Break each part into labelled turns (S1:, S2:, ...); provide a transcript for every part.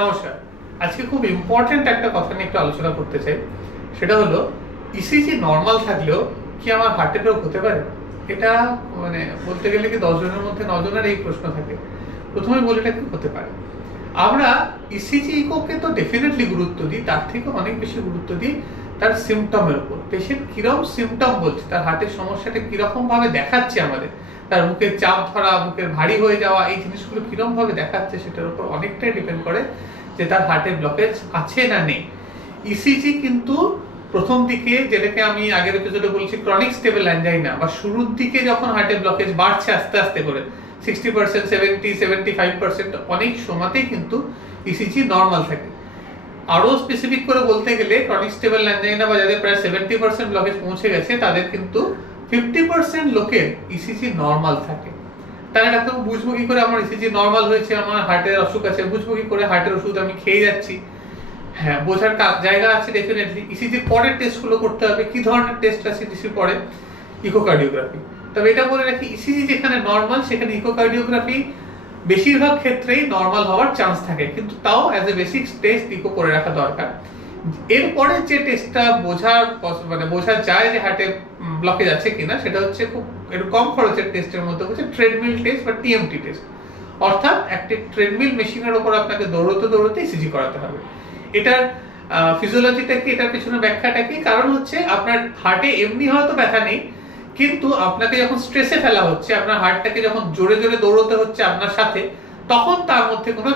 S1: নমস্কার। আজকে খুব ইম্পর্টেন্ট একটা কথা নিয়ে একটু আলোচনা করতে চাই। সেটা হলো ইসিজি নর্মাল থাকলেও কি আমার হার্টের রোগ হতে পারে? এটা মানে বলতে গেলে কি দশজনের মধ্যে নজনের এই প্রশ্ন থাকে। প্রথমে বলে এটা কি হতে পারে? আমরা ইসিজি ইকোকে তো ডেফিনেটলি গুরুত্ব দিই, তার থেকে অনেক বেশি গুরুত্ব দিই। তার সিমটমের উপর। পেশেন্ট কীরকম সিমটম বলছে? তার হার্টের সমস্যাটা কীরকম ভাবে দেখাচ্ছে আমাদের? তার বুকের চাপ ধরা বুকের ভারী হয়ে যাওয়া, এই জিনিসগুলো কীরকম ভাবে দেখাচ্ছে সেটার উপর অনেকটাই ডিপেন্ড করে যে তার হার্টে ব্লকেজ আছে না নেই। ইসিজি কিন্তু প্রথম দিকে যেটাকে আমি আগের এপিসোডে বলছি ক্রনিক স্টেবল অ্যাঞ্জাইনা বা শুরুর দিকে যখন হার্টে ব্লকেজ বাড়ছে আস্তে আস্তে করে sixty percent seventy seventy five percent অনেক সময়তেই কিন্তু ইসিজি নর্মাল থাকে। আরও স্পেসিফিক করে বলতে গেলে ক্রনিক স্টেবল অ্যাঞ্জাইনা বা যাদের প্রায় সেভেন্টি পার্সেন্ট ব্লকেজ পৌঁছে গেছে, তাদের কিন্তু ফিফটি পার্সেন্ট লোকের ইসিজি নর্মাল থাকে। তাহলে ডাক্তার বুঝব কি করে আমার ইসিজি নর্মাল হয়েছে, আমার হার্টের অসুখ আছে, বুঝব কি করে হার্টের ওষুধ আমি খেয়ে যাচ্ছি? হ্যাঁ বোঝার জায়গা আছে ডেফিনেটলি ইসিজির পরের টেস্টগুলো করতে হবে। কি ধরনের টেস্ট আছে ইসিজির পরে? ইকোকার্ডিওগ্রাফি তবে এটা বলে রাখি ইসিজি যেখানে নর্মাল সেখানে ইকোকার্ডিওগ্রাফি বেশিরভাগ ক্ষেত্রেই নর্মাল হওয়ার চান্স থাকে, কিন্তু তাও as a basic test echo করে রাখা দরকার। এরপরে যে টেস্টটা বোঝার মানে বোঝা যায় যে হার্টে ব্লকেজ আছে কিনা, সেটা হচ্ছে খুব, একটু কম খরচের টেস্টের মধ্যে হচ্ছে ট্রেডমিল টেস্ট বা টিএমটি টেস্ট অর্থাৎ একটি ট্রেডমিল মেশিনের ওপর আপনাকে দৌড়তে দৌড়তে ইসিজি করাতে হবে। এটার ফিজিওলজিটা কি, এটার পেছনে ব্যাখ্যাটা কি? কারণ হচ্ছে আপনার হার্টে এমনি হয়তো ব্যথা নেই কিন্তু আপনাকে যখন স্ট্রেসে ফেলা হচ্ছে, আপনার হার্টটাকে যখন জোরে জোরে দৌড়তে হচ্ছে আপনার সাথে, তখন তার মধ্যে কোনো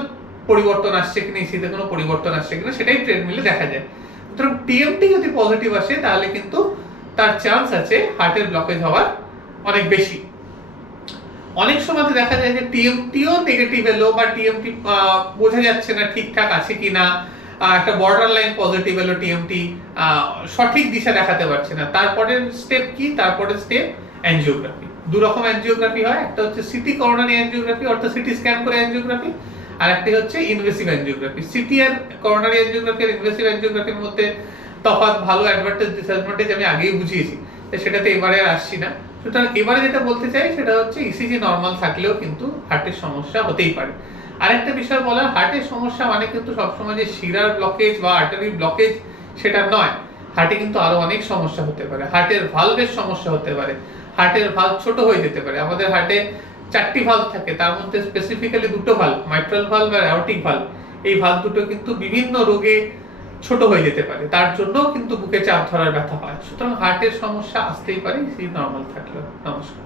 S1: পরিবর্তন আসছে কিনা ইসিতে কোনো পরিবর্তন আসছে কিনা, সেটাই ট্রেডমিলে দেখা যায়। সুতরাং টিএমটি যদি পজিটিভ আসে, তাহলে কিন্তু তার চান্স আছে হার্টের ব্লকেজ হওয়ার অনেক বেশি। অনেক সময় দেখা যায় যে টিএমটিও নেগেটিভ এলো বা টিএমটি বোঝা যাচ্ছে না ঠিকঠাক আছে কিনা একটা বর্ডার লাইন পজিটিভ এলো টিএমটি সঠিক দিশা দেখাতে পারছে না। তারপরের স্টেপ কি? তারপরের স্টেপ অ্যানজিওগ্রাফি দু রকম অ্যানজিওগ্রাফি হয়। একটা হচ্ছে সিটি করোনারি অ্যানজিওগ্রাফি অর্থাৎ সিটি স্ক্যান করে অ্যানজিওগ্রাফি আর একটি হচ্ছে ইনভেসিভ অ্যানজিওগ্রাফি সিটি আর করোনারি অ্যানজিওগ্রাফি আর ইনভেসিভ অ্যানজিওগ্রাফির মধ্যে তফাৎ ভালো অ্যাডভান্টেজ ডিসঅ্যাডভান্টেজ আমি আগেই বুঝিয়েছি। সেটাতে এবারে আর আসছি না। সুতরাং এবারে যেটা বলতে চাই, সেটা হচ্ছে ইসিজি নর্মাল থাকলেও কিন্তু হার্টের সমস্যা হতেই পারে। আরেকটা বিষয় বলা হার্টের সমস্যা মানে কিন্তু সবসময় যে শিরার ব্লকেজ বা আর্টারি ব্লকেজ সেটা নয়। হার্টে কিন্তু আরও অনেক সমস্যা হতে পারে। হার্টের ভালভের সমস্যা হতে পারে। হার্টের ভালভ ছোট হয়ে যেতে পারে। আমাদের হার্টে চারটি ভালভ থাকে। তার মধ্যে স্পেসিফিক্যালি দুটো ভালভ মাইট্রাল ভালভ আর অ্যাওটিক ভালভ এই ভালভ দুটো কিন্তু বিভিন্ন রোগে ছোট হয়ে যেতে পারে। তার জন্য কিন্তু বুকে চাপ ধরার ব্যথা হয়। সুতরাং হার্টের সমস্যা আসতেই পারে। সেই নর্মাল থাকলেও নমস্কার।